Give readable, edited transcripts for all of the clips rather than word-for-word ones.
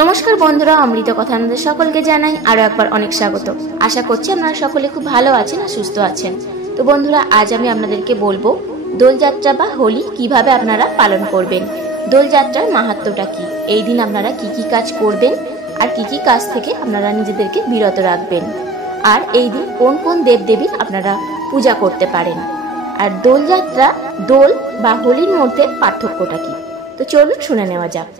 নমস্কার বন্ধুরা, অমৃত কথা আপনাদের সকলকে জানাই আরো একবার অনেক স্বাগত। আশা করছি আপনারা সকলে খুব ভালো আছেন আর সুস্থ আছেন। তো বন্ধুরা, আজ আমি আপনাদেরকে বলবো দোলযাত্রা বা হোলি কিভাবে আপনারা পালন করবেন, দোলযাত্রার মাহাত্ম্যটা কি, এই দিন আপনারা কি কি কাজ করবেন আর কি কি কাজ থেকে আপনারা নিজেদেরকে বিরত রাখবেন, আর এই দিন কোন কোন দেবদেবীর আপনারা পূজা করতে পারেন, আর দোলযাত্রা, দোল বা হোলির মধ্যে পার্থক্যটা কি। তো চলুন শুনে নেওয়া যাক।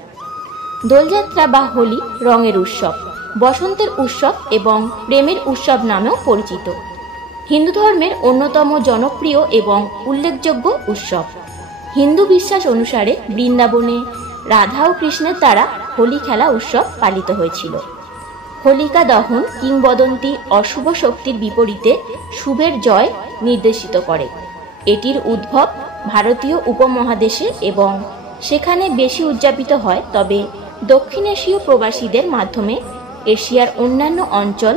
দোলযাত্রা বা হোলি রঙের উৎসব, বসন্তের উৎসব এবং প্রেমের উৎসব নামেও পরিচিত। হিন্দু ধর্মের অন্যতম জনপ্রিয় এবং উল্লেখযোগ্য উৎসব। হিন্দু বিশ্বাস অনুসারে বৃন্দাবনে রাধা ও কৃষ্ণের দ্বারা হোলি খেলা উৎসব পালিত হয়েছিল। হোলিকা দহন কিংবদন্তি অশুভ শক্তির বিপরীতে শুভের জয় নির্দেশিত করে। এটির উদ্ভব ভারতীয় উপমহাদেশে এবং সেখানে বেশি উদযাপিত হয়, তবে দক্ষিণ এশীয় প্রবাসীদের মাধ্যমে এশিয়ার অন্যান্য অঞ্চল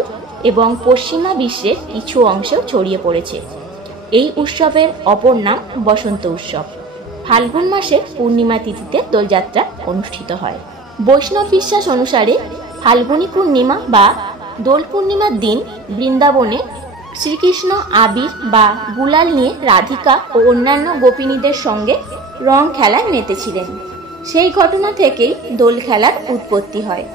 এবং পশ্চিমা বিশ্বের কিছু অংশেও ছড়িয়ে পড়েছে। এই উৎসবের অপর নাম বসন্ত উৎসব। ফাল্গুন মাসের পূর্ণিমা তিথিতে দোলযাত্রা অনুষ্ঠিত হয়। বৈষ্ণব বিশ্বাস অনুসারে ফাল্গুনী পূর্ণিমা বা দোল পূর্ণিমার দিন বৃন্দাবনে শ্রীকৃষ্ণ আবির বা গুলাল নিয়ে রাধিকা ও অন্যান্য গোপিনীদের সঙ্গে রং খেলায় মেতেছিলেন। সেই ঘটনা থেকেই দোল খেলার উৎপত্তি হয়।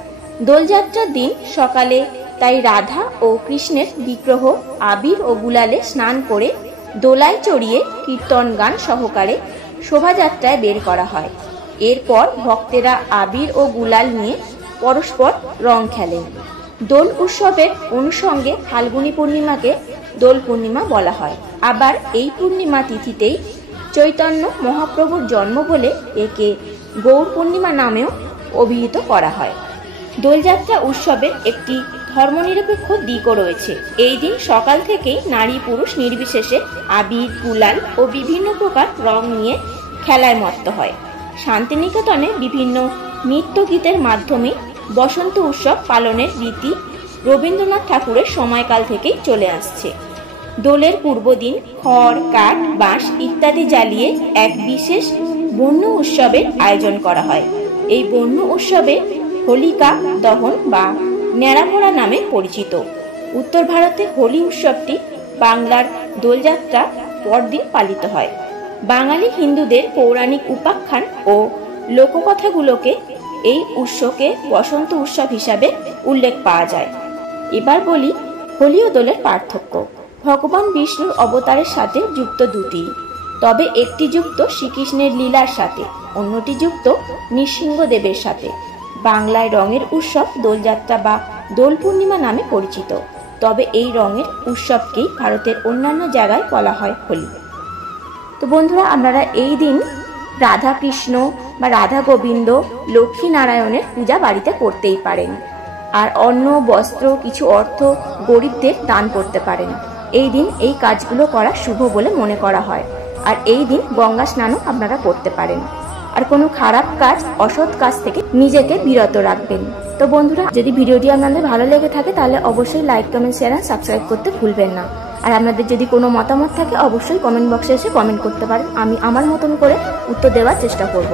দোলযাত্রার দিন সকালে তাই রাধা ও কৃষ্ণের বিগ্রহ আবির ও গুলালে স্নান করে দোলায় চড়িয়ে কীর্তন গান সহকারে শোভাযাত্রায় বের করা হয়। এরপর ভক্তেরা আবির ও গুলাল নিয়ে পরস্পর রং খেলেন। দোল উৎসবের অনুষঙ্গে ফাল্গুনী পূর্ণিমাকে দোল পূর্ণিমা বলা হয়। আবার এই পূর্ণিমা তিথিতেই চৈতন্য মহাপ্রভুর জন্ম বলে একে গৌর পূর্ণিমা নামেও অভিহিত করা হয়। দোলযাত্রা উৎসবের একটি ধর্মনিরপেক্ষ দিকও রয়েছে। এই দিন সকাল থেকেই নারী পুরুষ নির্বিশেষে আবির, গুলাল ও বিভিন্ন প্রকার রং নিয়ে খেলায় মত্ত হয়। শান্তিনিকেতনে বিভিন্ন নৃত্য গীতের মাধ্যমে বসন্ত উৎসব পালনের রীতি রবীন্দ্রনাথ ঠাকুরের সময়কাল থেকেই চলে আসছে। দোলের পূর্বদিন খড়, কাঠ, বাঁশ ইত্যাদি জ্বালিয়ে এক বিশেষ বন্য উৎসবের আয়োজন করা হয়। এই বন্য উৎসবে হোলিকা দহন বা ন্যাড়াপোড়া নামে পরিচিত। উত্তর ভারতে হোলি উৎসবটি বাংলার দোলযাত্রা পরদিন পালিত হয়। বাঙালি হিন্দুদের পৌরাণিক উপাখ্যান ও লোককথাগুলোকে এই উৎসবকে বসন্ত উৎসব হিসাবে উল্লেখ পাওয়া যায়। এবার বলি হোলি ও দোলের পার্থক্য। ভগবান বিষ্ণুর অবতারের সাথে যুক্ত দুটি, তবে একটি যুক্ত শ্রীকৃষ্ণের লীলার সাথে, অন্যটি যুক্ত নৃসিংহদেবের সাথে। বাংলায় রঙের উৎসব দোলযাত্রা বা দোল পূর্ণিমা নামে পরিচিত, তবে এই রঙের উৎসবকেই ভারতের অন্যান্য জায়গায় বলা হয় হোলি। তো বন্ধুরা, আপনারা এই দিন রাধা কৃষ্ণ বা রাধা গোবিন্দ, লক্ষ্মী নারায়ণের পূজা বাড়িতে করতেই পারেন, আর অন্ন, বস্ত্র, কিছু অর্থ গরিবদের দান করতে পারেন। এই দিন এই কাজগুলো করা শুভ বলে মনে করা হয়। আর এই দিন গঙ্গা স্নানও আপনারা করতে পারেন। আর কোনো খারাপ কাজ, অসৎ কাজ থেকে নিজেকে বিরত রাখবেন। তো বন্ধুরা, যদি ভিডিওটি আপনাদের ভালো লেগে থাকে তাহলে অবশ্যই লাইক, কমেন্ট, শেয়ার আর সাবস্ক্রাইব করতে ভুলবেন না। আর আপনাদের যদি কোনো মতামত থাকে অবশ্যই কমেন্ট বক্সে এসে কমেন্ট করতে পারেন। আমি আমার মতন করে উত্তর দেওয়ার চেষ্টা করব।